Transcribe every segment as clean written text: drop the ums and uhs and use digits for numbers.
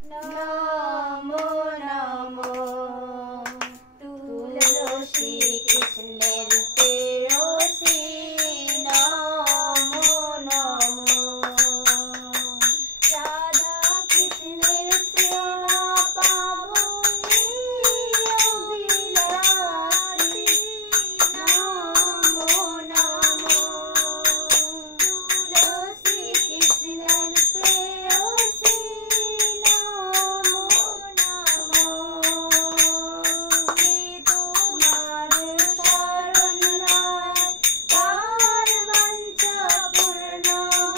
নমো নমো তুলসী কৃষ্ণের প্রেয়সী নমো নমো রাধা কৃষ্ণের সেবা পাবো অভিলাষী নমো নমো তুলসী কৃষ্ণের প্রেয়সী নমো নমো যে তোমার শরণ লয় তার বাঞ্ছা পূর্ণ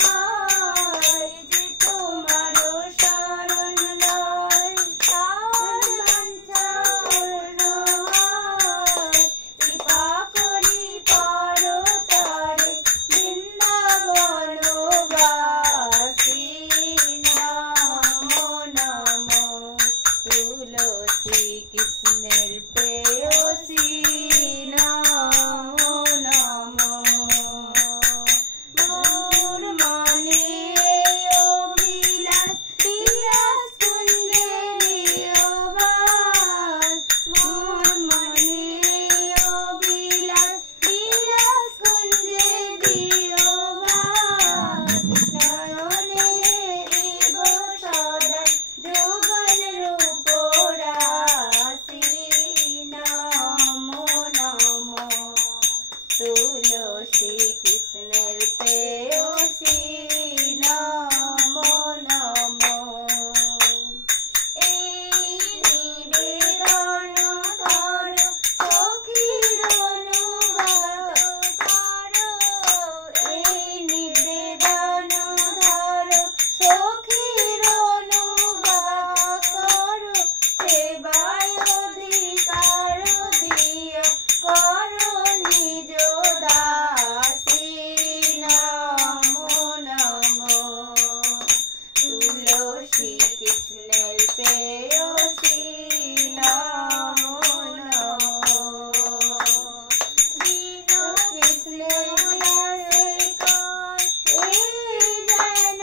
হয় যে তোমার শরণ লয় তার বাঞ্ছা পূর্ণ হয় কৃপা করি পারো তারে বৃন্দাবনবাসী নমো নমো তুলসী কৃষ্ণের প্রেয়সী নমো নমো মোর মনে অভিলাষ বিলাস কুঞ্জে নিয়বাস মোর মনে অভিলাষ বিলাস কুঞ্জে দিয়বাস নয়নে এব সদা যোগল রূপ রাশি নমো নমো তুলসী কৃষ্ণের প্রেয়সী নমো নমো এই নিবেদন কর সখীর অনুবাদ কর এই নিবেদন ধর সখীর অনুবাদ কর সেবায় অধিকার দিয় কর নিজ দাসী নমো নমো তুলসী কৃষ্ণের প্রেয়সী নমো নমো দীন কৃষ্ণ দাসে কয় এই যেন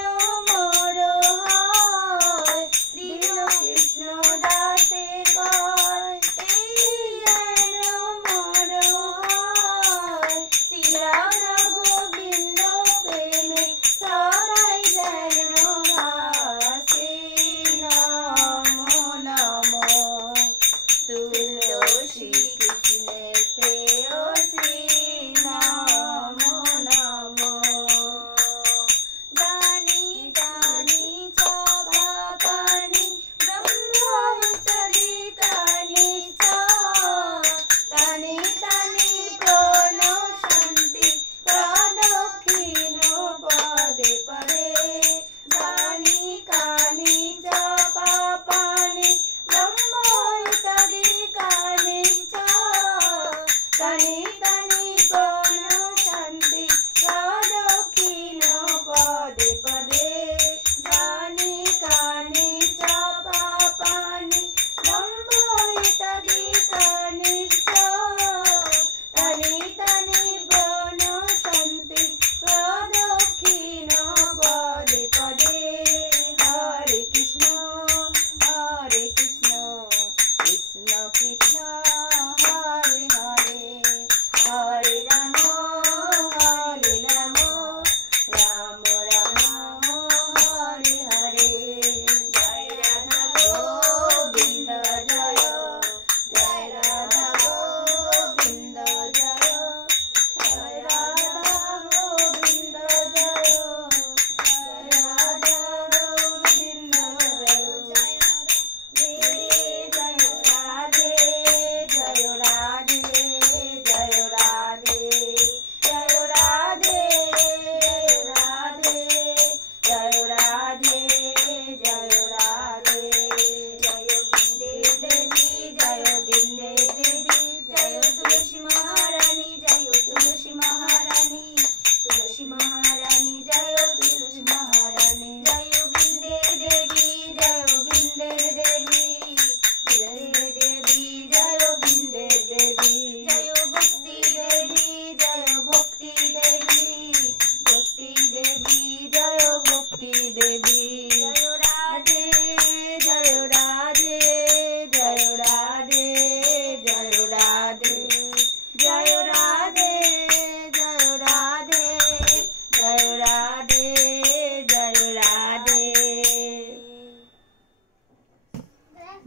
মোর হয় দীন কৃষ্ণ দাসে কয় এই যেন মোর হয় শ্রীরাধা গোবিন্দ প্রেমে সদাই যেন ভাসে নমো নমো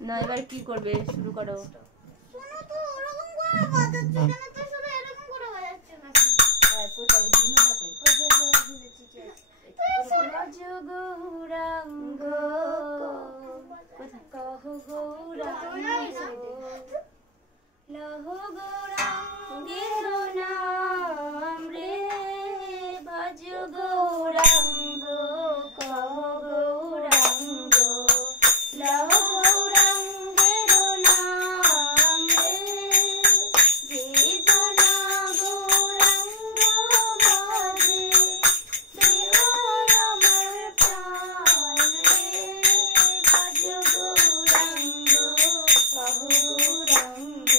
না এবার কি করবে শুরু করো শোনো তো ওরকম করে বাজাচ্ছে কেন তো শুধু এরকম করে বাজাচ্ছে না হ্যাঁ কোথায় ভিন্নটা কই রাজ গৌরাঙ্গ কোথায় কহ গৌরাঙ্গ লহ গৌরাঙ্গের নাম রে ভজ গৌরাঙ্গ কহ গৌরাঙ্গ লহ গৌরাঙ্গের নাম রে যে জনা গৌরাঙ্গ ভজে সে হয় আমার প্রাণ রে ভজ গৌরাঙ্গ কহ গৌরাঙ্গ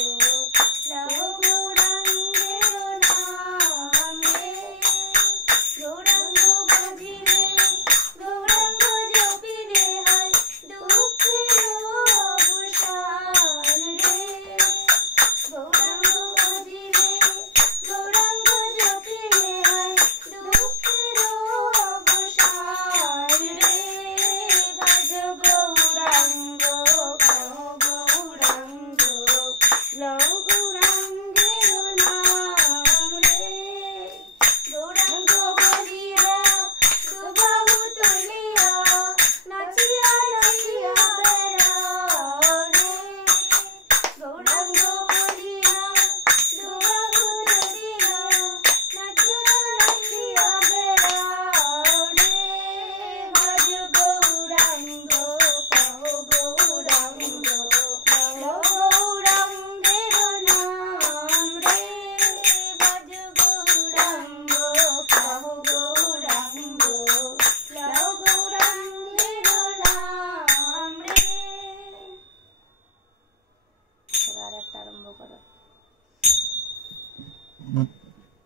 লহ গৌরাঙ্গের নাম রে গৌরাঙ্গ ভজিলে গৌরাঙ্গ জপিলে হয় দুঃখের অবসান রে গৌরাঙ্গ ভজিলে গৌরাঙ্গ জপিলে হয় দুঃখের অবসান রে ভজ গৌরাঙ্গ কহ গৌরাঙ্গ লহ গৌরাঙ্গের নাম রে গৌরাঙ্গ বলিয়া দুবাহু তুলিয়া নাচিয়া নাচিয়া বেড়াও রে গৌরাঙ্গ বলিয়া দুবাহু তুলিয়া নাচিয়া নাচিয়া বেড়াও রে ভজ গৌরাঙ্গ কহ গৌরাঙ্গ লহ গৌরাঙ্গের নাম রে ভজ গৌরাঙ্গ কহ গৌরাঙ্গ লহ গৌরাঙ্গের নাম রে এবার একটা আরম্ভ করো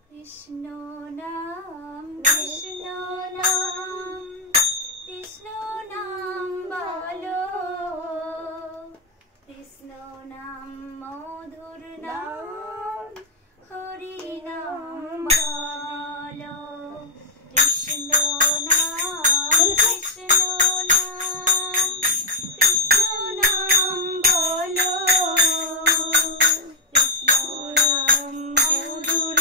কৃষ্ণ নাম কৃষ্ণ নাম কৃষ্ণ নাম বলো কৃষ্ণ নাম মধুর নাম হরি নাম বলো কৃষ্ণ নাম কৃষ্ণ নাম কৃষ্ণ নাম বলো কৃষ্ণ নাম মধুর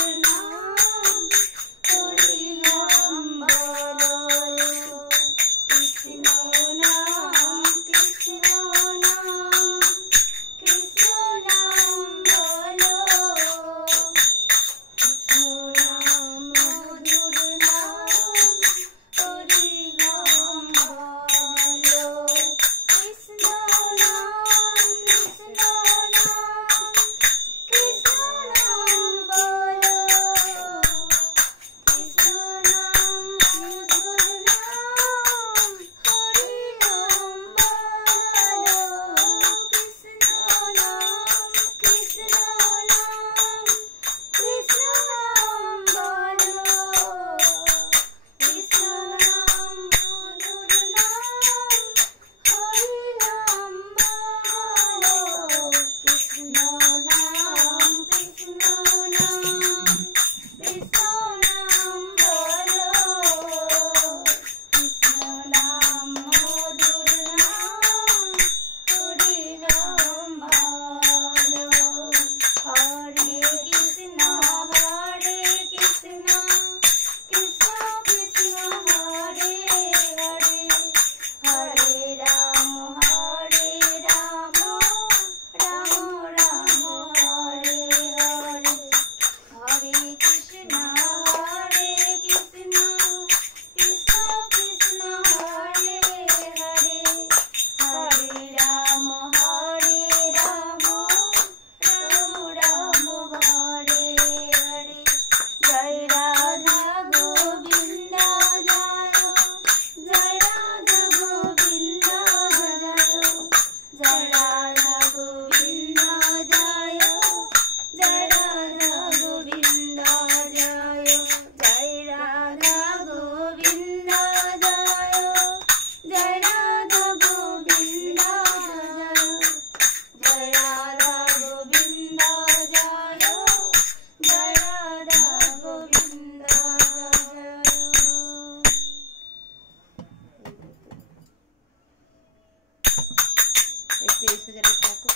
সোজা রেখে রাখো।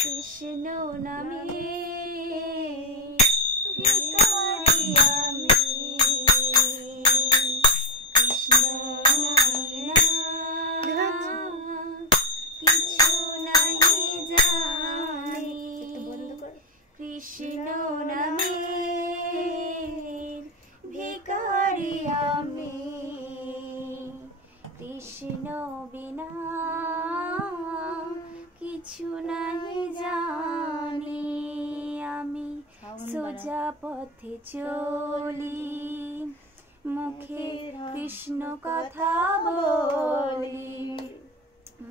কৃষ্ণ নামে ভিখারি আমি, কৃষ্ণ নামে না কিছু নাহি জানি, কৃষ্ণ নামে ভিখারি আমি, কৃষ্ণ বিনা কিছু নাহি জানি। আমি সোজা পথে চলি, মুখে কৃষ্ণ কথা বলি,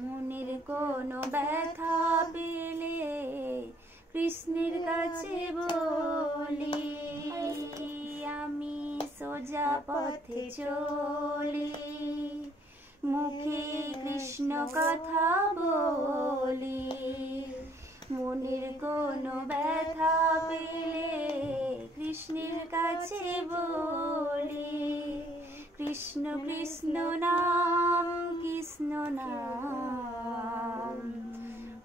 মনের কোনো ব্যথা পেলে কৃষ্ণের কাছে বলি। আমি সোজা পথে চলি, মুখে কৃষ্ণ কথা বলি, মনের কোনো ব্যথা পেলে কৃষ্ণের কাছে বলি। কৃষ্ণ কৃষ্ণ নাম, কৃষ্ণ নাম,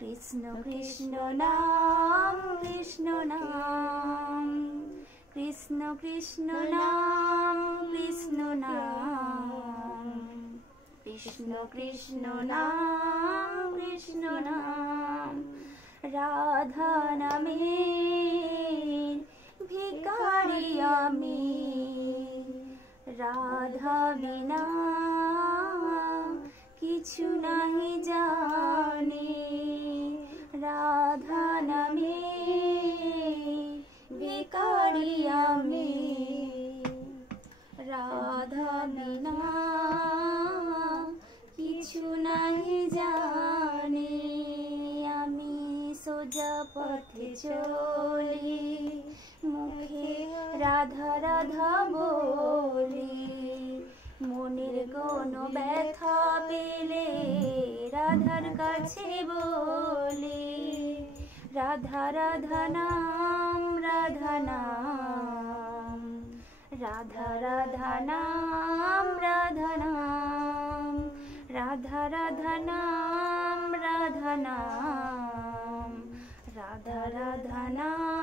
কৃষ্ণ কৃষ্ণ নাম, কৃষ্ণ নাম, কৃষ্ণ কৃষ্ণ নাম, কৃষ্ণ নাম, কৃষ্ণ কৃষ্ণ নাম, কৃষ্ণ নাম। রাধা নামে ভিখারি আমি, রাধা বিনা কিছু নাহি জানি, রাধা নামে ভিখারি আমি, রাধা বিনা কিছু নাহি জানি। আমি সোজা পথে চলি, মুখে রাধা রাধা বলি, মনের কোনো ব্যথা পেলে রাধার কাছে বলি। রাধা রাধা নাম, রাধা নাম, রাধা রাধা নাম, রাধা নাম, রাধা রাধা নাম, রাধা নাম, রাধা রাধা নাম।